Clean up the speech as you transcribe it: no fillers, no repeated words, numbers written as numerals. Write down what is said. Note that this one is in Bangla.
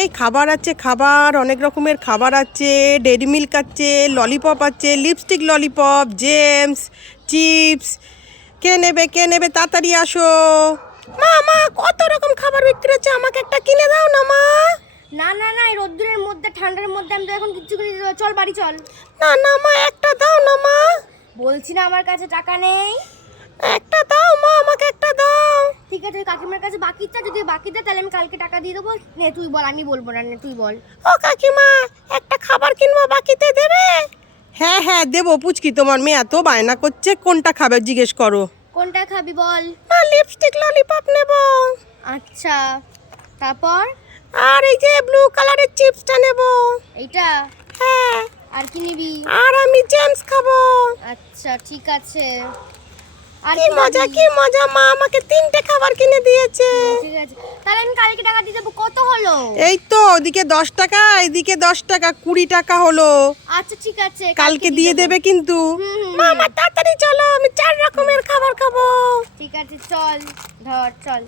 এই খাবার আছে, খাবার অনেক রকমের খাবার আছে। ডেইরি মিল্ক আছে, ললিপপ আছে, লিপস্টিক ললিপপ, জেমস, চিপস। কে নেবে কে নেবে তাড়াতাড়ি আসো। মা মা, কত রকম খাবার বিক্রি হচ্ছে, আমাকে একটা কিনে দাও না মা। না না না, এই রোদ্দুরের মধ্যে ঠান্ডার মধ্যে আমি তো এখন কিচ্ছু কিনে দিতে পারবো না। চল বাড়ি চল। না না মা, একটা দাও না মা। বলছি না আমার কাছে টাকা নেই। একটা দাও মা, আমাকে একটা দাও। ঠিক আছে, কাকিমার কাছে বাকি চা, যদি বাকি দেয় তাহলে আমি কালকে টাকা দিয়ে দেবো। নে তুই বল, আমি বলবো না, নে তুই বল। ও কাকিমা, একটা খাবার কিনবো, বাকিতে দেবে? হ্যাঁ হ্যাঁ দেবো। পুচকি তোমার মেয়ে এত বায়না করছে, কোনটা খাবে জিজ্ঞেস করো। কোনটা খাবি বল। মা, লিপস্টিক ললিপপ নেবো। আচ্ছা, তারপর? আর এই যে ব্লু কালারের চিপসটা নেবো। এইটা? হ্যাঁ। আর কি নিবি? আর আমি জেমস খাবো। আচ্ছা ঠিক আছে। আর কি মজা নিবি? কি মজা, মা আমাকে 3টে খাবার কিনে দিয়েছে। ঠিক আছে, তাহলে আমি কালকে টাকা দিয়ে দেবো। কত হলো? এই তো ওদিকে 10 টাকা, এদিকে 10 টাকা, 20 টাকা হলো। আচ্ছা ঠিক আছে, কালকে দিয়ে দেবে কিন্তু। মা আমার তাড়াতাড়ি চলো, আমি 4 রকমের খাবার খাবো। ঠিক আছে চল, ধর চল।